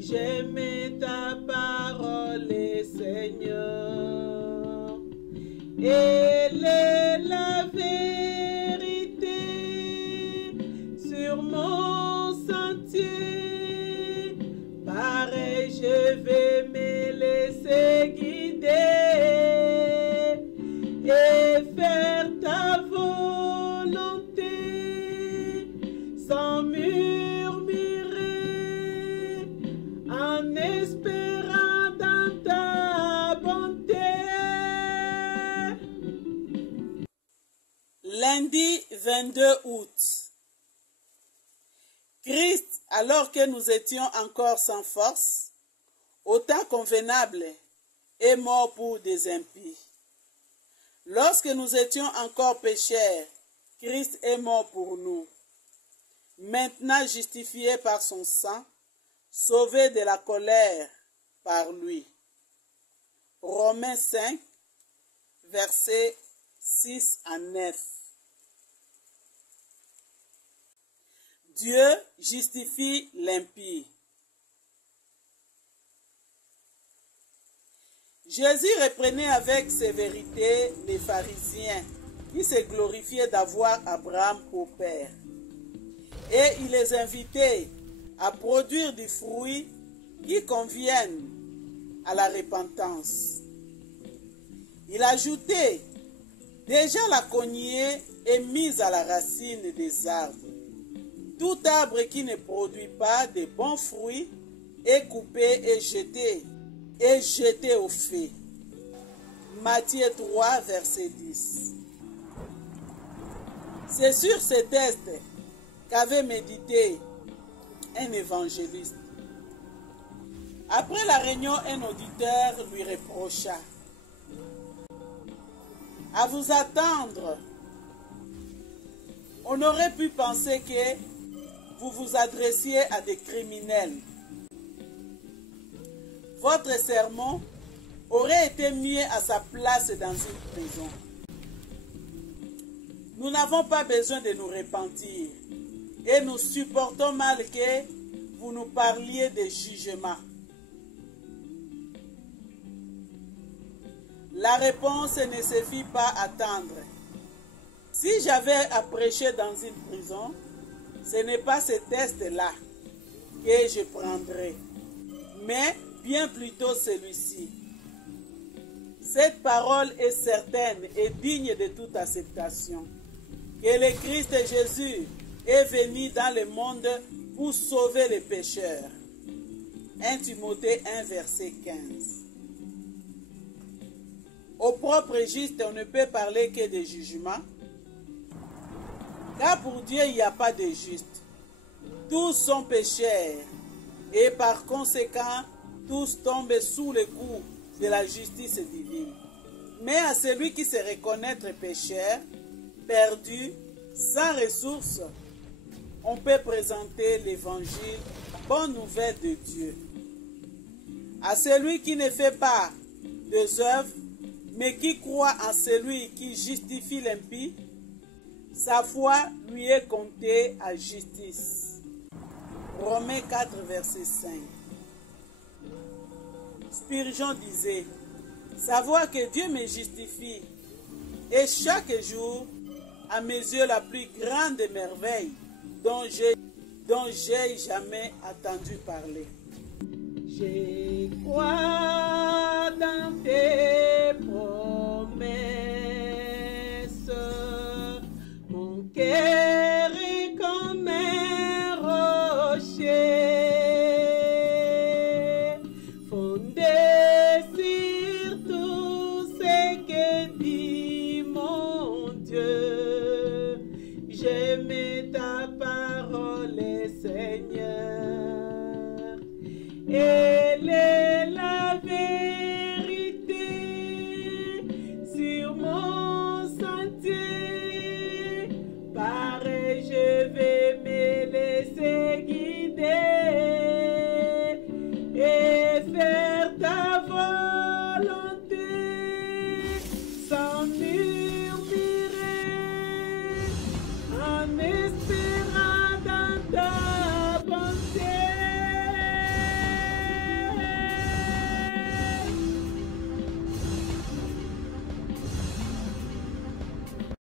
J'aimais ta parole, Seigneur. Elle est la vérité sur mon sentier. Pareil, je vais me laisser guider et faire ta volonté sans murmurer, en espérant dans ta bonté. Lundi 22 août. Christ, alors que nous étions encore sans force, au temps convenable, est mort pour des impies. Lorsque nous étions encore pécheurs, Christ est mort pour nous. Maintenant justifié par son sang, sauvé de la colère par lui. Romains 5, versets 6 à 9. Dieu justifie l'impie. Jésus reprenait avec sévérité les pharisiens qui se glorifiaient d'avoir Abraham pour père. Et il les invitait à produire des fruits qui conviennent à la repentance. Il ajoutait, déjà la cognée est mise à la racine des arbres. Tout arbre qui ne produit pas de bons fruits est coupé et jeté au feu. Matthieu 3, verset 10. C'est sur ce texte qu'avait médité un évangéliste. Après la réunion, un auditeur lui reprocha: à vous attendre, on aurait pu penser que vous vous adressiez à des criminels. Votre sermon aurait été mieux à sa place dans une prison. Nous n'avons pas besoin de nous repentir et nous supportons mal que vous nous parliez de jugement. La réponse ne se fit pas attendre. Si j'avais à prêcher dans une prison, ce n'est pas ce test-là que je prendrais, mais bien plutôt celui-ci. Cette parole est certaine et digne de toute acceptation, que le Christ Jésus est venu dans le monde pour sauver les pécheurs. 1 Timothée 1, verset 15. Au propre juste, on ne peut parler que de jugement, car pour Dieu, il n'y a pas de juste. Tous sont pécheurs et par conséquent, tous tombent sous le coup de la justice divine. Mais à celui qui se reconnaît pécheur, perdu, sans ressources, on peut présenter l'évangile, bonne nouvelle de Dieu. À celui qui ne fait pas des œuvres, mais qui croit en celui qui justifie l'impie, sa foi lui est comptée à justice. Romains 4, verset 5. Spurgeon disait, savoir que Dieu me justifie est chaque jour, à mes yeux, la plus grande merveille dont j'ai jamais entendu parler. Je crois dans tes promesses, mon cœur est comme un rocher, fondé sur tout ce que dit mon Dieu. J'aime ta parole, Seigneur. Elle est